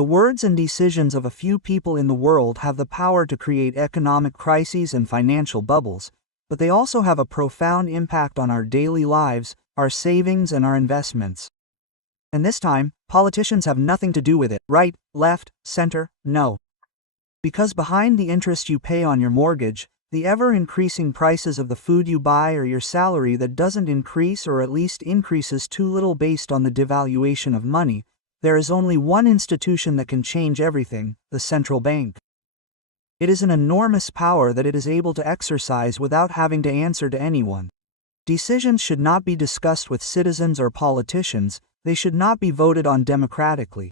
The words and decisions of a few people in the world have the power to create economic crises and financial bubbles, but they also have a profound impact on our daily lives, our savings, and our investments. And this time, politicians have nothing to do with it. Right, left, center, no. Because behind the interest you pay on your mortgage, the ever-increasing prices of the food you buy, or your salary that doesn't increase or at least increases too little based on the devaluation of money, there is only one institution that can change everything: the central bank. It is an enormous power that it is able to exercise without having to answer to anyone. Decisions should not be discussed with citizens or politicians, they should not be voted on democratically.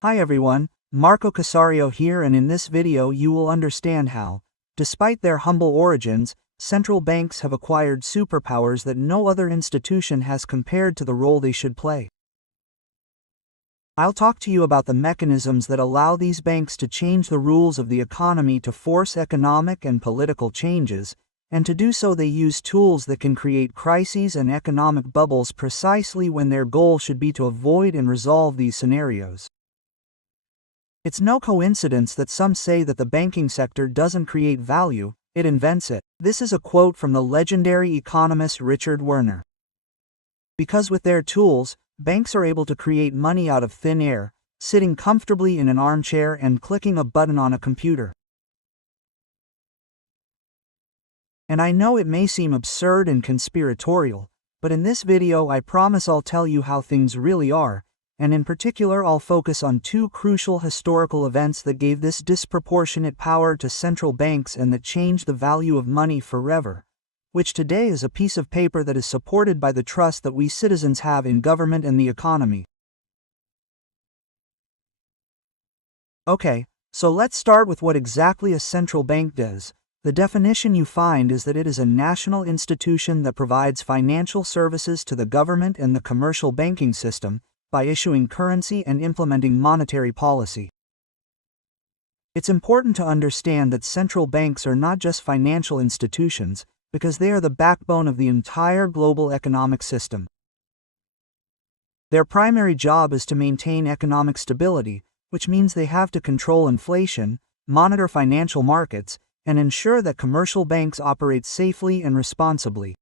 Hi everyone, Marco Casario here, and in this video you will understand how, despite their humble origins, central banks have acquired superpowers that no other institution has compared to the role they should play. I'll talk to you about the mechanisms that allow these banks to change the rules of the economy to force economic and political changes, and to do so they use tools that can create crises and economic bubbles precisely when their goal should be to avoid and resolve these scenarios. It's no coincidence that some say that the banking sector doesn't create value, it invents it. This is a quote from the legendary economist Richard Werner. Because with their tools, banks are able to create money out of thin air, sitting comfortably in an armchair and clicking a button on a computer. And I know it may seem absurd and conspiratorial, but in this video I promise I'll tell you how things really are, and in particular I'll focus on two crucial historical events that gave this disproportionate power to central banks and that changed the value of money forever, which today is a piece of paper that is supported by the trust that we citizens have in government and the economy. Okay, so let's start with what exactly a central bank does. The definition you find is that it is a national institution that provides financial services to the government and the commercial banking system by issuing currency and implementing monetary policy. It's important to understand that central banks are not just financial institutions, because they are the backbone of the entire global economic system. Their primary job is to maintain economic stability, which means they have to control inflation, monitor financial markets, and ensure that commercial banks operate safely and responsibly.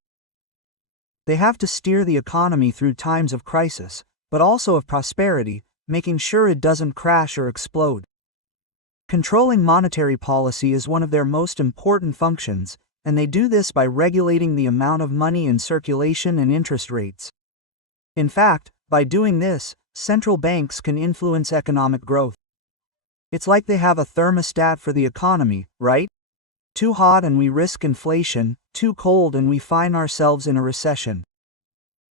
They have to steer the economy through times of crisis, but also of prosperity, making sure it doesn't crash or explode. Controlling monetary policy is one of their most important functions, and they do this by regulating the amount of money in circulation and interest rates. In fact, by doing this, central banks can influence economic growth. It's like they have a thermostat for the economy, right? Too hot and we risk inflation, too cold and we find ourselves in a recession.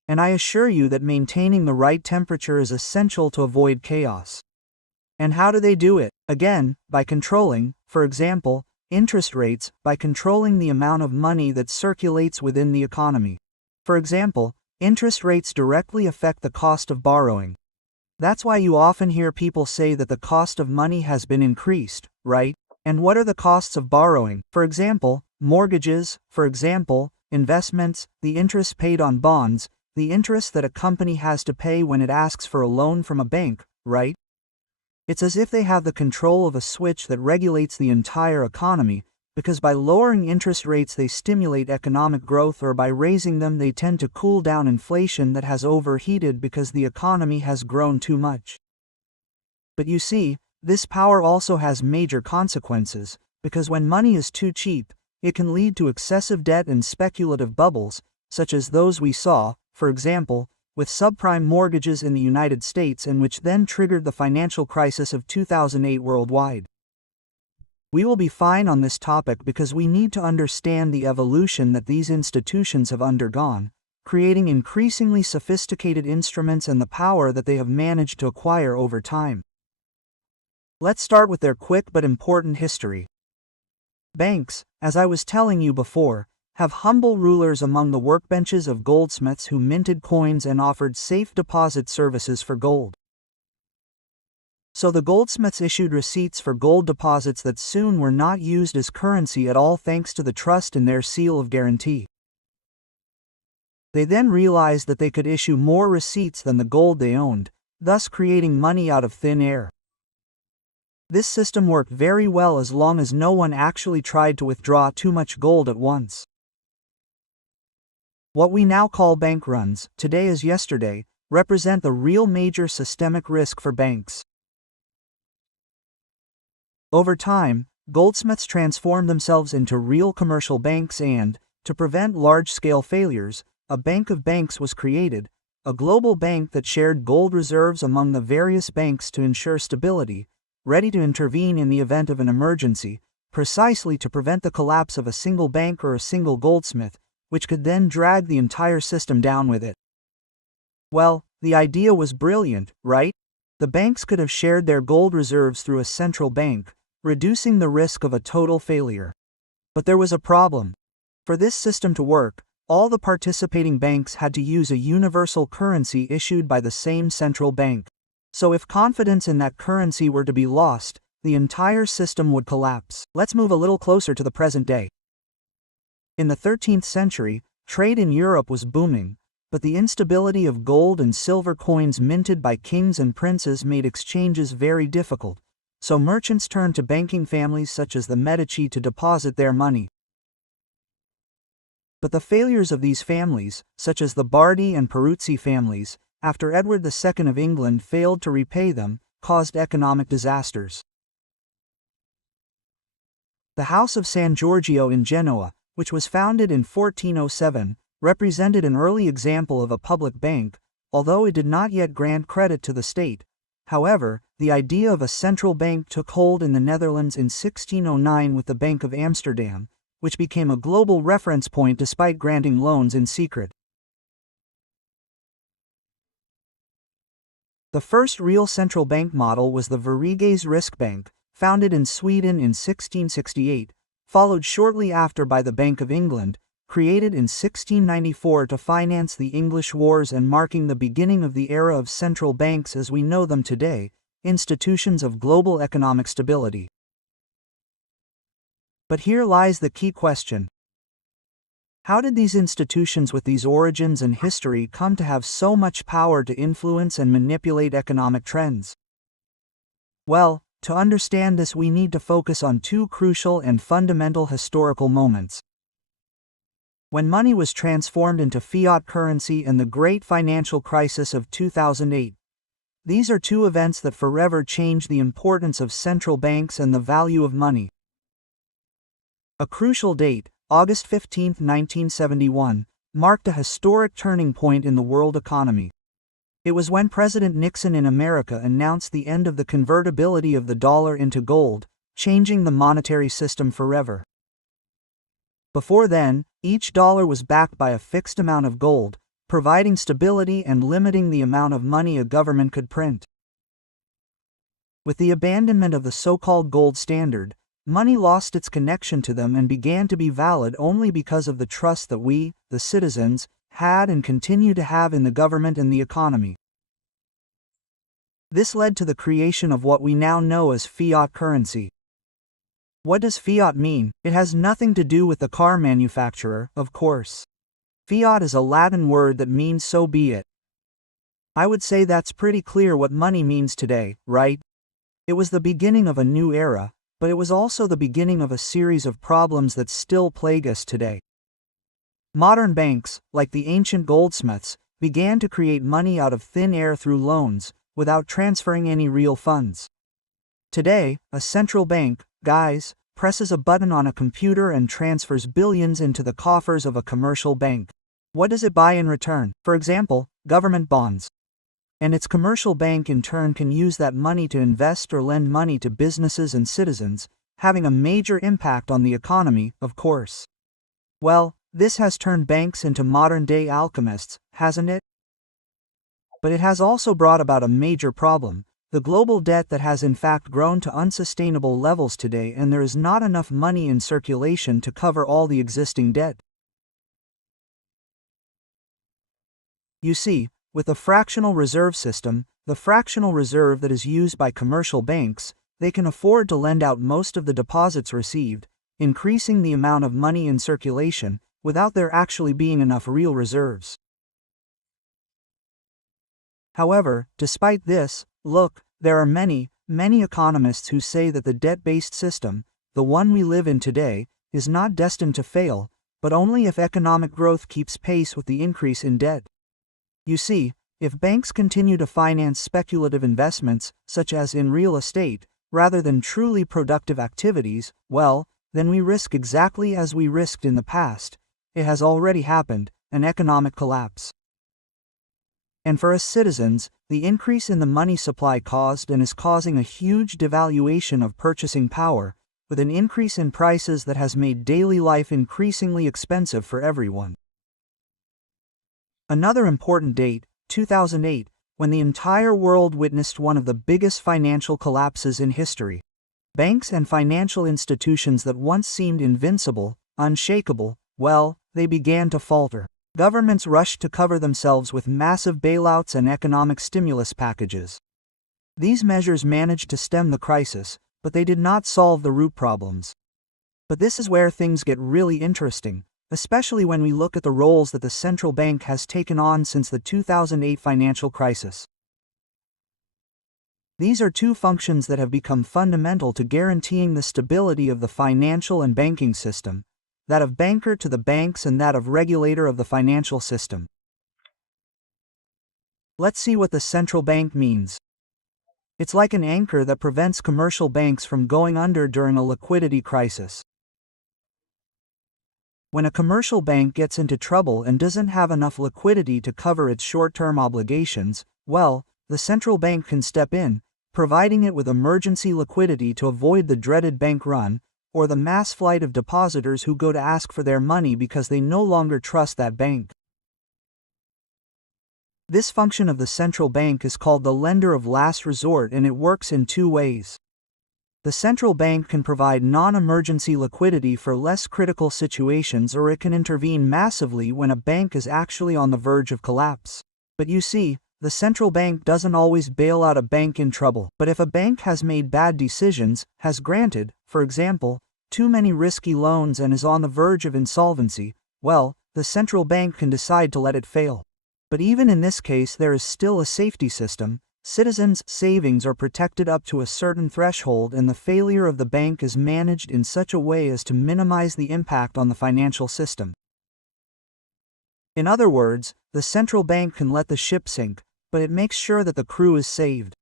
And I assure you that maintaining the right temperature is essential to avoid chaos. And how do they do it? Again, by controlling, for example, interest rates, by controlling the amount of money that circulates within the economy. For example, interest rates directly affect the cost of borrowing. That's why you often hear people say that the cost of money has been increased, right? And what are the costs of borrowing? For example, mortgages, for example, investments, the interest paid on bonds, the interest that a company has to pay when it asks for a loan from a bank, right? It's as if they have the control of a switch that regulates the entire economy, because by lowering interest rates they stimulate economic growth, or by raising them they tend to cool down inflation that has overheated because the economy has grown too much. But you see, this power also has major consequences, because when money is too cheap, it can lead to excessive debt and speculative bubbles, such as those we saw, for example, with subprime mortgages in the United States, and which then triggered the financial crisis of 2008 worldwide. We will be fine on this topic because we need to understand the evolution that these institutions have undergone, creating increasingly sophisticated instruments and the power that they have managed to acquire over time. Let's start with their quick but important history. Banks, as I was telling you before, have humble rulers among the workbenches of goldsmiths who minted coins and offered safe deposit services for gold. So the goldsmiths issued receipts for gold deposits that soon were not used as currency at all, thanks to the trust in their seal of guarantee. They then realized that they could issue more receipts than the gold they owned, thus creating money out of thin air. This system worked very well as long as no one actually tried to withdraw too much gold at once. What we now call bank runs, today as yesterday, represent the real major systemic risk for banks. Over time, goldsmiths transformed themselves into real commercial banks and, to prevent large-scale failures, a bank of banks was created, a global bank that shared gold reserves among the various banks to ensure stability, ready to intervene in the event of an emergency, precisely to prevent the collapse of a single bank or a single goldsmith, which could then drag the entire system down with it. Well, the idea was brilliant, right? The banks could have shared their gold reserves through a central bank, reducing the risk of a total failure. But there was a problem. For this system to work, all the participating banks had to use a universal currency issued by the same central bank. So if confidence in that currency were to be lost, the entire system would collapse. Let's move a little closer to the present day. In the 13th century, trade in Europe was booming, but the instability of gold and silver coins minted by kings and princes made exchanges very difficult, so merchants turned to banking families such as the Medici to deposit their money. But the failures of these families, such as the Bardi and Peruzzi families, after Edward II of England failed to repay them, caused economic disasters. The House of San Giorgio in Genoa, which was founded in 1407, represented an early example of a public bank, although it did not yet grant credit to the state. However, the idea of a central bank took hold in the Netherlands in 1609 with the Bank of Amsterdam, which became a global reference point despite granting loans in secret. The first real central bank model was the Sveriges Riksbank, founded in Sweden in 1668, followed shortly after by the Bank of England, created in 1694 to finance the English wars and marking the beginning of the era of central banks as we know them today, institutions of global economic stability. But here lies the key question. How did these institutions with these origins and history come to have so much power to influence and manipulate economic trends? Well, to understand this we need to focus on two crucial and fundamental historical moments. When money was transformed into fiat currency and the great financial crisis of 2008. These are two events that forever changed the importance of central banks and the value of money. A crucial date, August 15, 1971, marked a historic turning point in the world economy. It was when President Nixon in America announced the end of the convertibility of the dollar into gold, changing the monetary system forever. Before then, each dollar was backed by a fixed amount of gold, providing stability and limiting the amount of money a government could print. With the abandonment of the so-called gold standard, money lost its connection to them and began to be valid only because of the trust that we, the citizens, had and continue to have in the government and the economy. This led to the creation of what we now know as fiat currency. What does fiat mean? It has nothing to do with the car manufacturer, of course. Fiat is a Latin word that means so be it. I would say that's pretty clear what money means today, right? It was the beginning of a new era, but it was also the beginning of a series of problems that still plague us today. Modern banks, like the ancient goldsmiths, began to create money out of thin air through loans, without transferring any real funds. Today, a central bank, guys, presses a button on a computer and transfers billions into the coffers of a commercial bank. What does it buy in return? For example, government bonds. And its commercial bank in turn can use that money to invest or lend money to businesses and citizens, having a major impact on the economy, of course. Well, this has turned banks into modern-day alchemists, hasn't it? But it has also brought about a major problem, the global debt that has in fact grown to unsustainable levels today, and there is not enough money in circulation to cover all the existing debt. You see, with the fractional reserve system, the fractional reserve that is used by commercial banks, they can afford to lend out most of the deposits received, increasing the amount of money in circulation, without there actually being enough real reserves. However, despite this, look, there are many, many economists who say that the debt-based system, the one we live in today, is not destined to fail, but only if economic growth keeps pace with the increase in debt. You see, if banks continue to finance speculative investments, such as in real estate, rather than truly productive activities, well, then we risk exactly as we risked in the past. It has already happened, an economic collapse. And for us citizens, the increase in the money supply caused and is causing a huge devaluation of purchasing power, with an increase in prices that has made daily life increasingly expensive for everyone. Another important date, 2008, when the entire world witnessed one of the biggest financial collapses in history. Banks and financial institutions that once seemed invincible, unshakable, well, they began to falter. Governments rushed to cover themselves with massive bailouts and economic stimulus packages. These measures managed to stem the crisis, but they did not solve the root problems. But this is where things get really interesting, especially when we look at the roles that the central bank has taken on since the 2008 financial crisis. These are two functions that have become fundamental to guaranteeing the stability of the financial and banking system, that of banker to the banks and that of regulator of the financial system. Let's see what the central bank means. It's like an anchor that prevents commercial banks from going under during a liquidity crisis. When a commercial bank gets into trouble and doesn't have enough liquidity to cover its short-term obligations, well, the central bank can step in, providing it with emergency liquidity to avoid the dreaded bank run, or the mass flight of depositors who go to ask for their money because they no longer trust that bank. This function of the central bank is called the lender of last resort, and it works in two ways. The central bank can provide non-emergency liquidity for less critical situations, or it can intervene massively when a bank is actually on the verge of collapse. But you see, the central bank doesn't always bail out a bank in trouble. But if a bank has made bad decisions, has granted, for example, too many risky loans and is on the verge of insolvency, well, the central bank can decide to let it fail. But even in this case, there is still a safety system. Citizens' savings are protected up to a certain threshold, and the failure of the bank is managed in such a way as to minimize the impact on the financial system. In other words, the central bank can let the ship sink, but it makes sure that the crew is saved.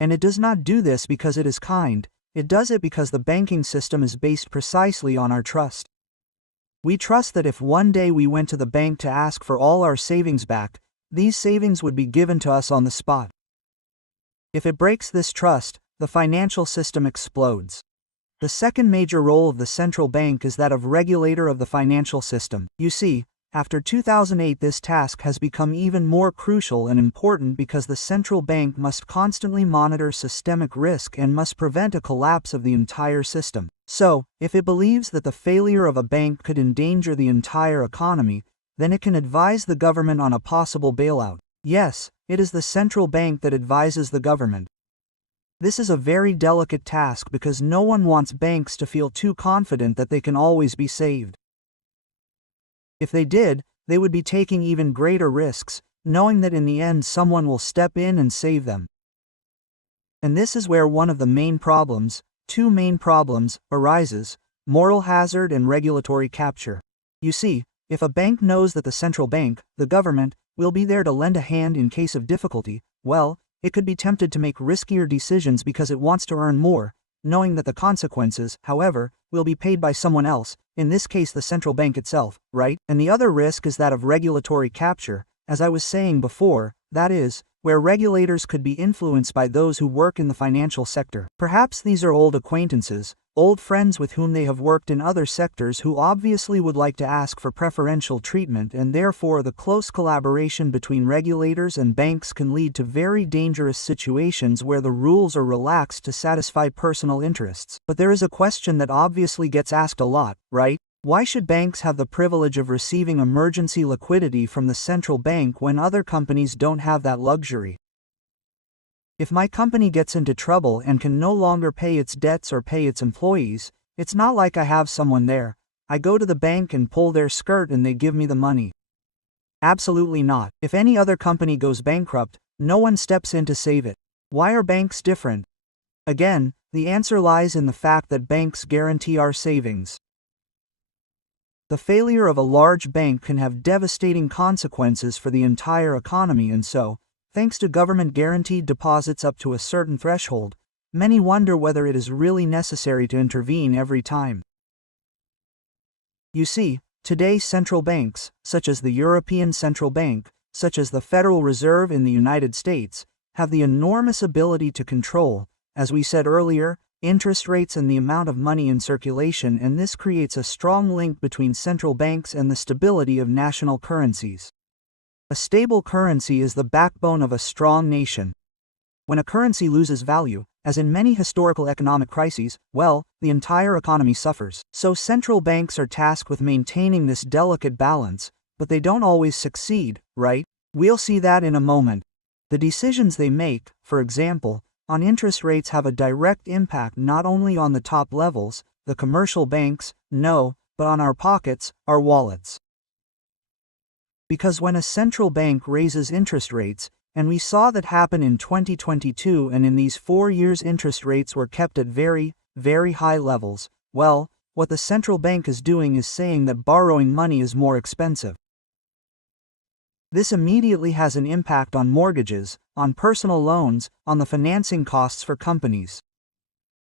And it does not do this because it is kind, it does it because the banking system is based precisely on our trust. We trust that if one day we went to the bank to ask for all our savings back, these savings would be given to us on the spot. If it breaks this trust, the financial system explodes. The second major role of the central bank is that of regulator of the financial system. You see, after 2008, this task has become even more crucial and important because the central bank must constantly monitor systemic risk and must prevent a collapse of the entire system. So, if it believes that the failure of a bank could endanger the entire economy, then it can advise the government on a possible bailout. Yes, it is the central bank that advises the government. This is a very delicate task because no one wants banks to feel too confident that they can always be saved. If they did, they would be taking even greater risks, knowing that in the end someone will step in and save them. And this is where one of the main problems, two main problems, arises: moral hazard and regulatory capture. You see, if a bank knows that the central bank, the government, will be there to lend a hand in case of difficulty, well, it could be tempted to make riskier decisions because it wants to earn more, knowing that the consequences, however, will be paid by someone else, in this case the central bank itself, right? And the other risk is that of regulatory capture, as I was saying before, that is, where regulators could be influenced by those who work in the financial sector. Perhaps these are old acquaintances, old friends with whom they have worked in other sectors who obviously would like to ask for preferential treatment, and therefore the close collaboration between regulators and banks can lead to very dangerous situations where the rules are relaxed to satisfy personal interests. But there is a question that obviously gets asked a lot, right? Why should banks have the privilege of receiving emergency liquidity from the central bank when other companies don't have that luxury? If my company gets into trouble and can no longer pay its debts or pay its employees, it's not like I have someone there. I go to the bank and pull their skirt and they give me the money. Absolutely not. If any other company goes bankrupt, no one steps in to save it. Why are banks different? Again, the answer lies in the fact that banks guarantee our savings. The failure of a large bank can have devastating consequences for the entire economy, and so, thanks to government-guaranteed deposits up to a certain threshold, many wonder whether it is really necessary to intervene every time. You see, today central banks, such as the European Central Bank, such as the Federal Reserve in the United States, have the enormous ability to control, as we said earlier, interest rates and the amount of money in circulation, and this creates a strong link between central banks and the stability of national currencies. A stable currency is the backbone of a strong nation. When a currency loses value, as in many historical economic crises, well, the entire economy suffers. So central banks are tasked with maintaining this delicate balance, but they don't always succeed, right? We'll see that in a moment. The decisions they make, for example, on interest rates have a direct impact not only on the top levels, the commercial banks, no, but on our pockets, our wallets. Because when a central bank raises interest rates, and we saw that happen in 2022, and in these 4 years interest rates were kept at very, very high levels, well, what the central bank is doing is saying that borrowing money is more expensive. This immediately has an impact on mortgages, on personal loans, on the financing costs for companies.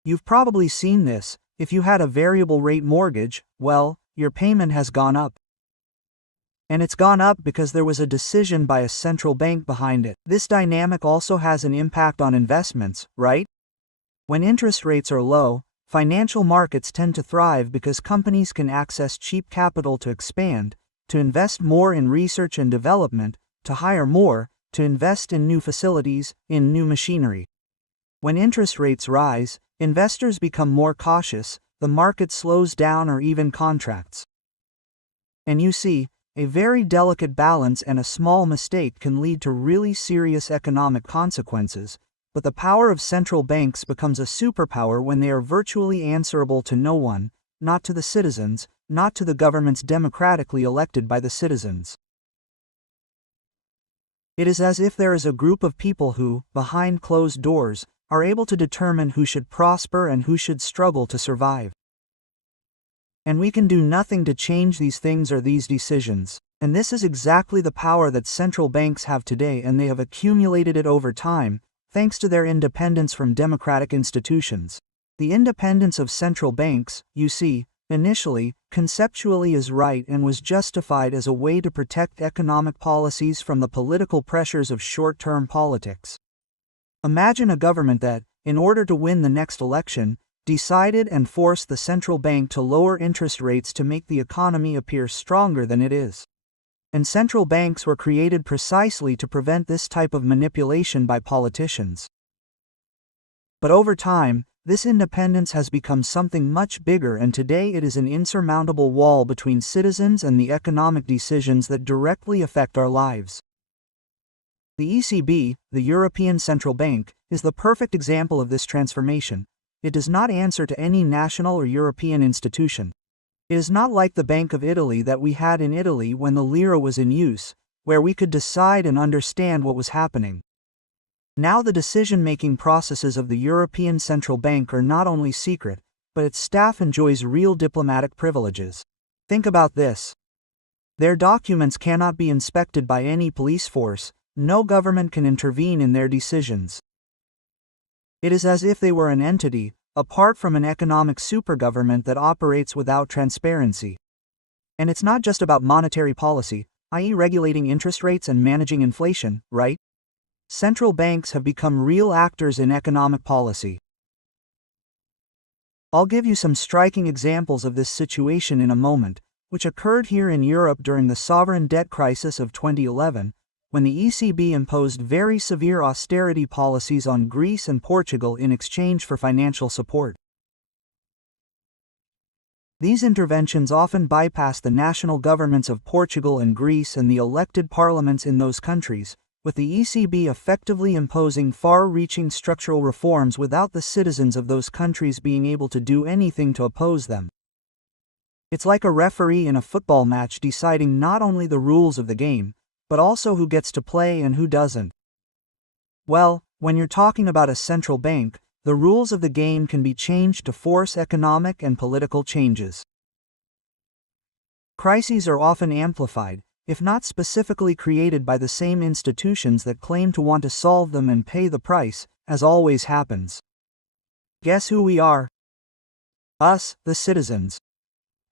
You've probably seen this. If you had a variable rate mortgage, well, your payment has gone up. And it's gone up because there was a decision by a central bank behind it. This dynamic also has an impact on investments, right? When interest rates are low, financial markets tend to thrive because companies can access cheap capital to expand, to invest more in research and development, to hire more, to invest in new facilities, in new machinery. When interest rates rise, investors become more cautious, the market slows down or even contracts. And you see, a very delicate balance and a small mistake can lead to really serious economic consequences, but the power of central banks becomes a superpower when they are virtually answerable to no one, not to the citizens, not to the governments democratically elected by the citizens. It is as if there is a group of people who, behind closed doors, are able to determine who should prosper and who should struggle to survive. And we can do nothing to change these things or these decisions. And this is exactly the power that central banks have today, and they have accumulated it over time, thanks to their independence from democratic institutions. The independence of central banks, you see, initially, conceptually is right and was justified as a way to protect economic policies from the political pressures of short-term politics. Imagine a government that, in order to win the next election, decided and forced the central bank to lower interest rates to make the economy appear stronger than it is. And central banks were created precisely to prevent this type of manipulation by politicians. But over time, this independence has become something much bigger, and today it is an insurmountable wall between citizens and the economic decisions that directly affect our lives. The ECB, the European Central Bank, is the perfect example of this transformation. It does not answer to any national or European institution. It is not like the Bank of Italy that we had in Italy when the lira was in use, where we could decide and understand what was happening. Now the decision-making processes of the European Central Bank are not only secret, but its staff enjoys real diplomatic privileges. Think about this. Their documents cannot be inspected by any police force, no government can intervene in their decisions. It is as if they were an entity, apart from an economic supergovernment that operates without transparency. And it's not just about monetary policy, i.e. regulating interest rates and managing inflation, right? Central banks have become real actors in economic policy. I'll give you some striking examples of this situation in a moment, which occurred here in Europe during the sovereign debt crisis of 2011, when the ECB imposed very severe austerity policies on Greece and Portugal in exchange for financial support. These interventions often bypassed the national governments of Portugal and Greece and the elected parliaments in those countries, with the ECB effectively imposing far-reaching structural reforms without the citizens of those countries being able to do anything to oppose them. It's like a referee in a football match deciding not only the rules of the game, but also who gets to play and who doesn't. Well, When you're talking about a central bank, the rules of the game can be changed to force economic and political changes. Crises are often amplified, if not specifically created by the same institutions that claim to want to solve them and pay the price, as always happens. Guess who we are? Us, the citizens.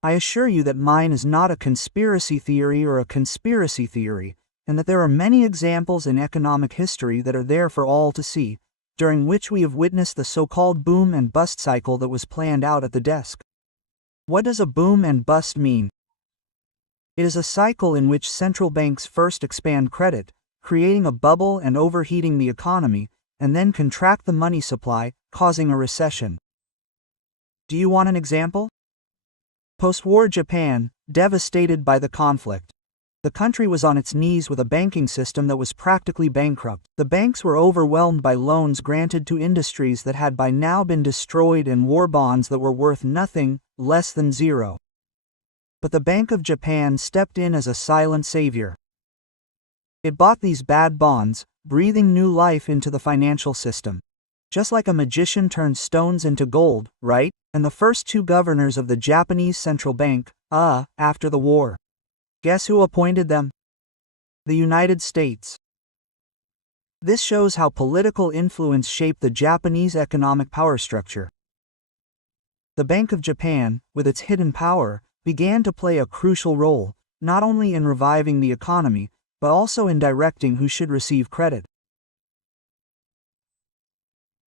I assure you that mine is not a conspiracy theory or a conspiracy theory, and that there are many examples in economic history that are there for all to see, during which we have witnessed the so-called boom and bust cycle that was planned out at the desk. What does a boom and bust mean? It is a cycle in which central banks first expand credit, creating a bubble and overheating the economy, and then contract the money supply, causing a recession. Do you want an example? Post-war Japan, devastated by the conflict. The country was on its knees with a banking system that was practically bankrupt. The banks were overwhelmed by loans granted to industries that had by now been destroyed and war bonds that were worth nothing, less than zero. But the Bank of Japan stepped in as a silent savior. It bought these bad bonds, breathing new life into the financial system. Just like a magician turns stones into gold, right? And the first two governors of the Japanese central bank, after the war. Guess who appointed them? The United States. This shows how political influence shaped the Japanese economic power structure. The Bank of Japan, with its hidden power, began to play a crucial role, not only in reviving the economy, but also in directing who should receive credit.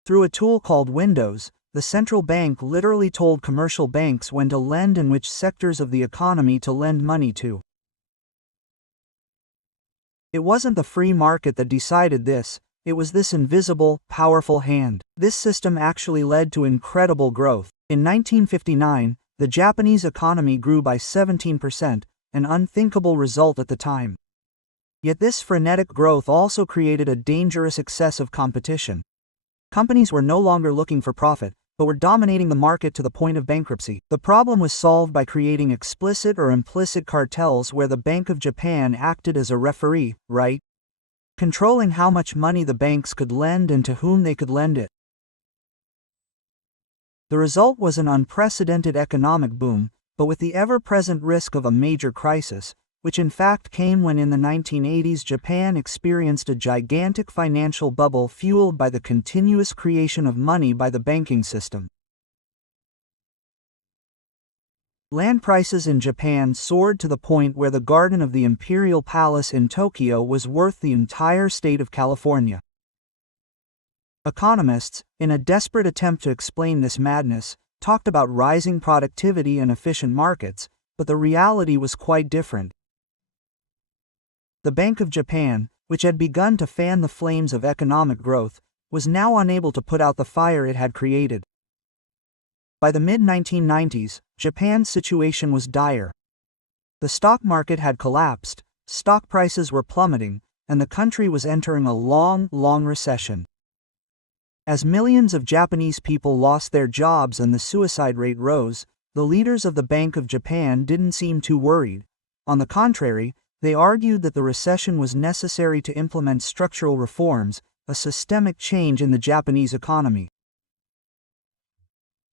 Through a tool called Windows, the central bank literally told commercial banks when to lend and which sectors of the economy to lend money to. It wasn't the free market that decided this, it was this invisible, powerful hand. This system actually led to incredible growth. In 1959, the Japanese economy grew by 17%, an unthinkable result at the time. Yet this frenetic growth also created a dangerous excess of competition. Companies were no longer looking for profit, but were dominating the market to the point of bankruptcy. The problem was solved by creating explicit or implicit cartels where the Bank of Japan acted as a referee, right? Controlling how much money the banks could lend and to whom they could lend it. The result was an unprecedented economic boom, but with the ever-present risk of a major crisis, which in fact came when in the 1980s Japan experienced a gigantic financial bubble fueled by the continuous creation of money by the banking system. Land prices in Japan soared to the point where the garden of the Imperial Palace in Tokyo was worth the entire state of California. Economists, in a desperate attempt to explain this madness, talked about rising productivity and efficient markets, but the reality was quite different. The Bank of Japan, which had begun to fan the flames of economic growth, was now unable to put out the fire it had created. By the mid-1990s, Japan's situation was dire. The stock market had collapsed, stock prices were plummeting, and the country was entering a long, long recession. As millions of Japanese people lost their jobs and the suicide rate rose, the leaders of the Bank of Japan didn't seem too worried. On the contrary, they argued that the recession was necessary to implement structural reforms, a systemic change in the Japanese economy.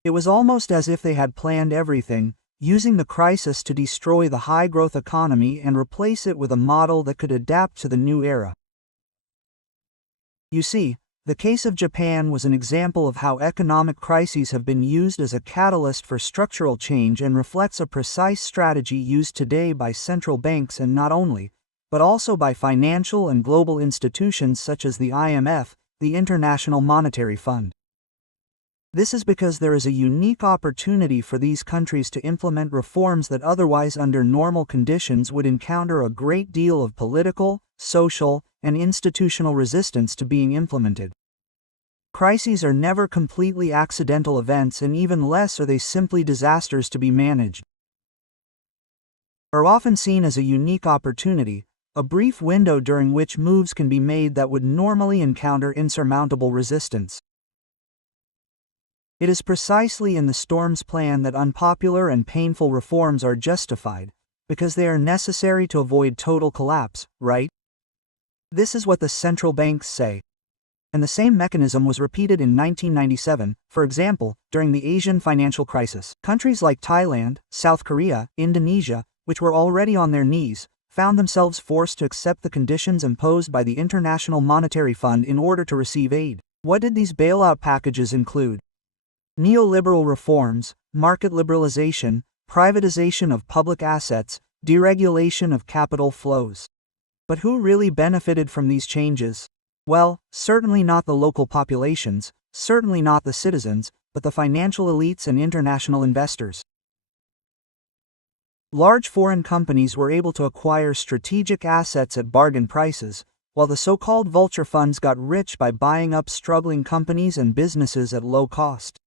It was almost as if they had planned everything, using the crisis to destroy the high-growth economy and replace it with a model that could adapt to the new era. You see, the case of Japan was an example of how economic crises have been used as a catalyst for structural change and reflects a precise strategy used today by central banks and not only, but also by financial and global institutions such as the IMF, the International Monetary Fund. This is because there is a unique opportunity for these countries to implement reforms that otherwise under normal conditions would encounter a great deal of political, social, and institutional resistance to being implemented. Crises are never completely accidental events and even less are they simply disasters to be managed. Are often seen as a unique opportunity, a brief window during which moves can be made that would normally encounter insurmountable resistance. It is precisely in the storm's plan that unpopular and painful reforms are justified, because they are necessary to avoid total collapse, right? This is what the central banks say. And the same mechanism was repeated in 1997, for example, during the Asian financial crisis. Countries like Thailand, South Korea, Indonesia, which were already on their knees, found themselves forced to accept the conditions imposed by the International Monetary Fund in order to receive aid. What did these bailout packages include? Neoliberal reforms, market liberalization, privatization of public assets, deregulation of capital flows. But who really benefited from these changes? Well, certainly not the local populations, certainly not the citizens, but the financial elites and international investors. Large foreign companies were able to acquire strategic assets at bargain prices, while the so-called vulture funds got rich by buying up struggling companies and businesses at low cost.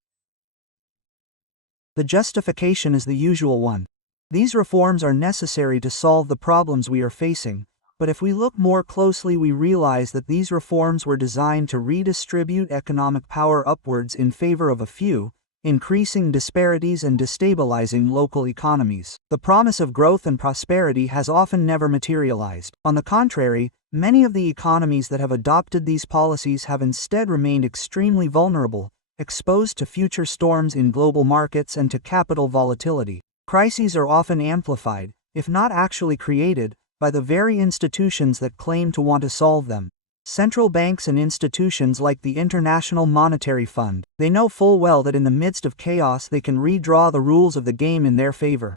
The justification is the usual one. These reforms are necessary to solve the problems we are facing, but if we look more closely we realize that these reforms were designed to redistribute economic power upwards in favor of a few, increasing disparities and destabilizing local economies. The promise of growth and prosperity has often never materialized. On the contrary, many of the economies that have adopted these policies have instead remained extremely vulnerable, exposed to future storms in global markets and to capital volatility. Crises are often amplified, if not actually created, by the very institutions that claim to want to solve them. Central banks and institutions like the International Monetary Fund, they know full well that in the midst of chaos they can redraw the rules of the game in their favor.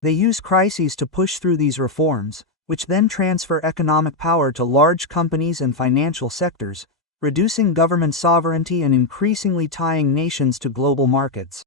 They use crises to push through these reforms, which then transfer economic power to large companies and financial sectors, reducing government sovereignty and increasingly tying nations to global markets.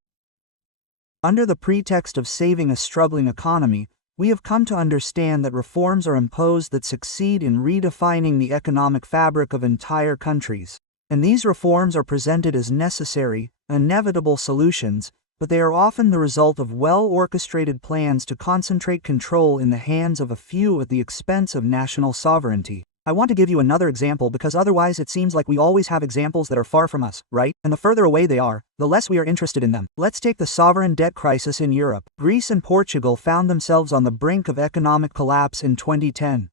Under the pretext of saving a struggling economy, we have come to understand that reforms are imposed that succeed in redefining the economic fabric of entire countries. And these reforms are presented as necessary, inevitable solutions, but they are often the result of well-orchestrated plans to concentrate control in the hands of a few at the expense of national sovereignty. I want to give you another example because otherwise it seems like we always have examples that are far from us, right? And the further away they are, the less we are interested in them. Let's take the sovereign debt crisis in Europe. Greece and Portugal found themselves on the brink of economic collapse in 2010.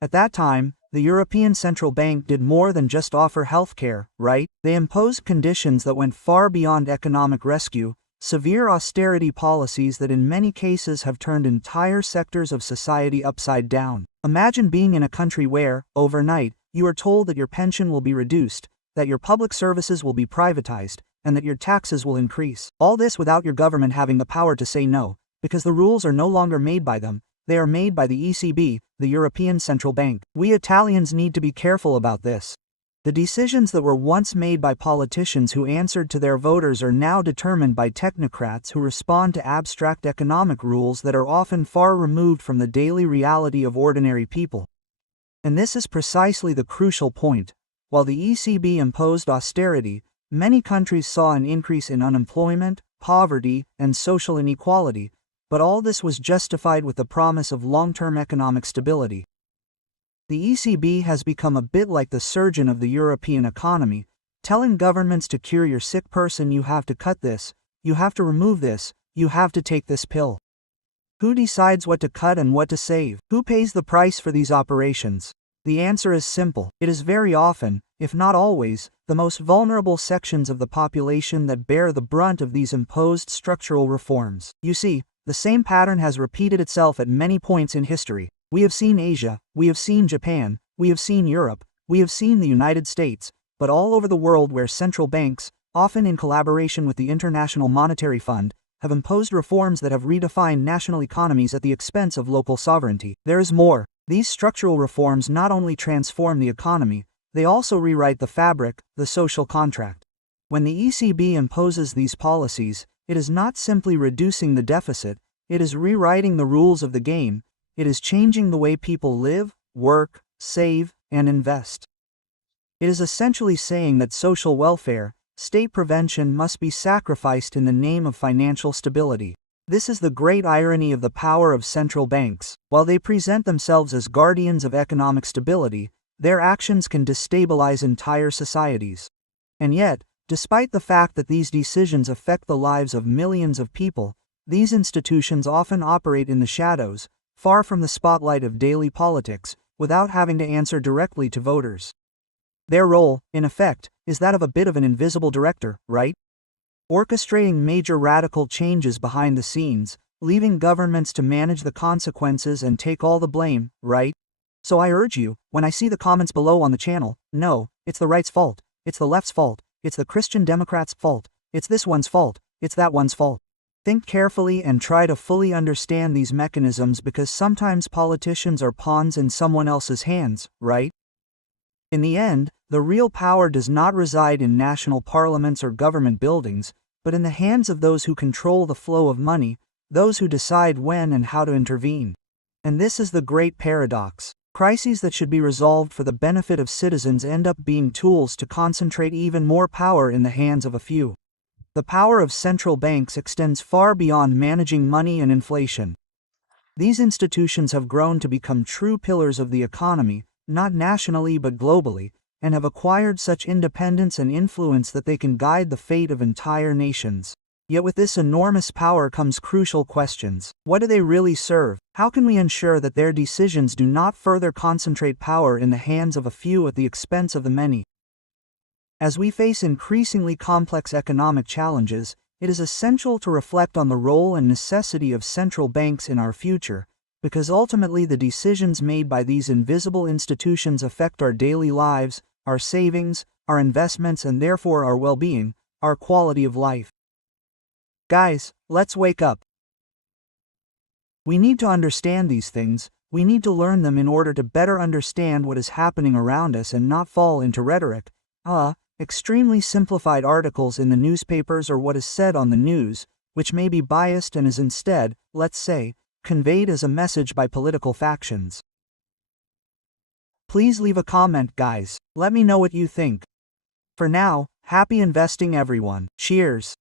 At that time, the European Central Bank did more than just offer healthcare, right? They imposed conditions that went far beyond economic rescue, severe austerity policies that in many cases have turned entire sectors of society upside down. Imagine being in a country where, overnight, you are told that your pension will be reduced, that your public services will be privatized, and that your taxes will increase. All this without your government having the power to say no, because the rules are no longer made by them, they are made by the ECB, the European Central Bank. We Italians need to be careful about this. The decisions that were once made by politicians who answered to their voters are now determined by technocrats who respond to abstract economic rules that are often far removed from the daily reality of ordinary people. And this is precisely the crucial point. While the ECB imposed austerity, many countries saw an increase in unemployment, poverty, and social inequality, but all this was justified with the promise of long-term economic stability. The ECB has become a bit like the surgeon of the European economy, telling governments to cure your sick person you have to cut this, you have to remove this, you have to take this pill. Who decides what to cut and what to save? Who pays the price for these operations? The answer is simple. It is very often, if not always, the most vulnerable sections of the population that bear the brunt of these imposed structural reforms. You see, the same pattern has repeated itself at many points in history. We have seen Asia, we have seen Japan, we have seen Europe, we have seen the United States, but all over the world where central banks, often in collaboration with the International Monetary Fund, have imposed reforms that have redefined national economies at the expense of local sovereignty. There is more. These structural reforms not only transform the economy, they also rewrite the fabric, the social contract. When the ECB imposes these policies, it is not simply reducing the deficit, it is rewriting the rules of the game. It is changing the way people live, work, save, and invest. It is essentially saying that social welfare, state prevention must be sacrificed in the name of financial stability. This is the great irony of the power of central banks. While they present themselves as guardians of economic stability, their actions can destabilize entire societies. And yet, despite the fact that these decisions affect the lives of millions of people, these institutions often operate in the shadows, far from the spotlight of daily politics, without having to answer directly to voters. Their role, in effect, is that of a bit of an invisible director, right? Orchestrating major radical changes behind the scenes, leaving governments to manage the consequences and take all the blame, right? So I urge you, when I see the comments below on the channel, no, it's the right's fault, it's the left's fault, it's the Christian Democrats' fault, it's this one's fault, it's that one's fault. Think carefully and try to fully understand these mechanisms, because sometimes politicians are pawns in someone else's hands, right? In the end, the real power does not reside in national parliaments or government buildings, but in the hands of those who control the flow of money, those who decide when and how to intervene. And this is the great paradox. Crises that should be resolved for the benefit of citizens end up being tools to concentrate even more power in the hands of a few. The power of central banks extends far beyond managing money and inflation. These institutions have grown to become true pillars of the economy, not nationally but globally, and have acquired such independence and influence that they can guide the fate of entire nations. Yet with this enormous power comes crucial questions. What do they really serve? How can we ensure that their decisions do not further concentrate power in the hands of a few at the expense of the many? As we face increasingly complex economic challenges, it is essential to reflect on the role and necessity of central banks in our future, because ultimately the decisions made by these invisible institutions affect our daily lives, our savings, our investments, and therefore our well-being, our quality of life. Guys, let's wake up. We need to understand these things, we need to learn them in order to better understand what is happening around us and not fall into rhetoric, extremely simplified articles in the newspapers or what is said on the news, which may be biased and is instead, let's say, conveyed as a message by political factions. Please leave a comment, guys. Let me know what you think. For now, happy investing everyone. Cheers.